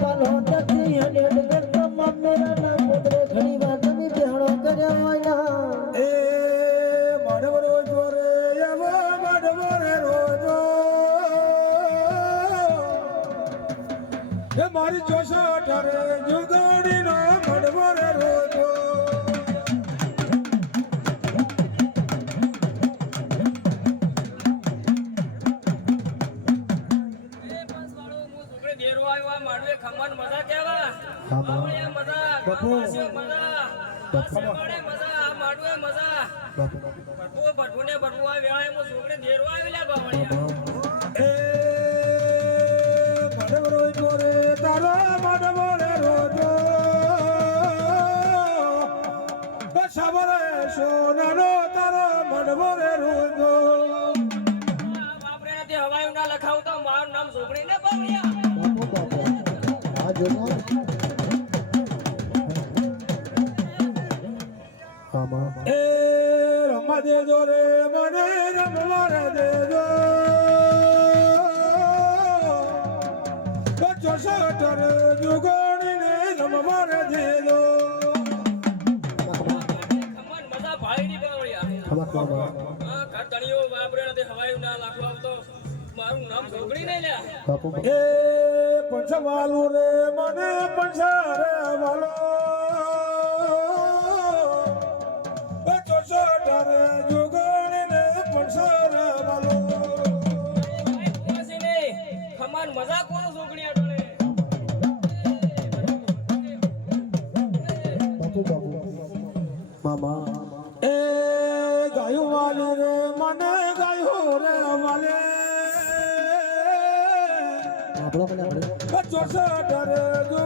પાલો નથી અને તમામ મેરા ના પુત્રે ઘણી વાર તમે બેહણો કર્યા હોય ના એ માડવો રોજો રે એવો માડવો રે રોજો એ મારી ચોસઠ રે જુગડી નો માડવો રે રોજો ખમણ મજા કેવા મજા માડવે મજા ભટુને ભટુઆ વેળાએ મો છોકરે દેરવા આવેલા બાવળિયા એ માડવો રોજો રે તારા માડવો રે રોજો બસાવરે સોનાનો તારા માડવો રે રોજો બાપરે તે હવાયું ના લખાવ તો મારું નામ છોકરી ને બાવળિયા એ રમવા દેજો રે મને રમવા દેજો ચોસઠ રે જુગોડીને રમવા દેજો ખમણ મજા ભાળી બાવળિયા ઘર તણીઓ બાપરે તે હવાયું ના લખાવ તો મારું નામ છોકરી નહીં લ્યા એ પંચવાલુ રે મને પંચારે વાલો ચોસઠ રે જુગોડીને પંચારે વાલો ખમણ મજા કોનો છોકરી અટણે મામા એ ગાયું વાલે રે મને ગાયું રે વાલે ચોસઠ રે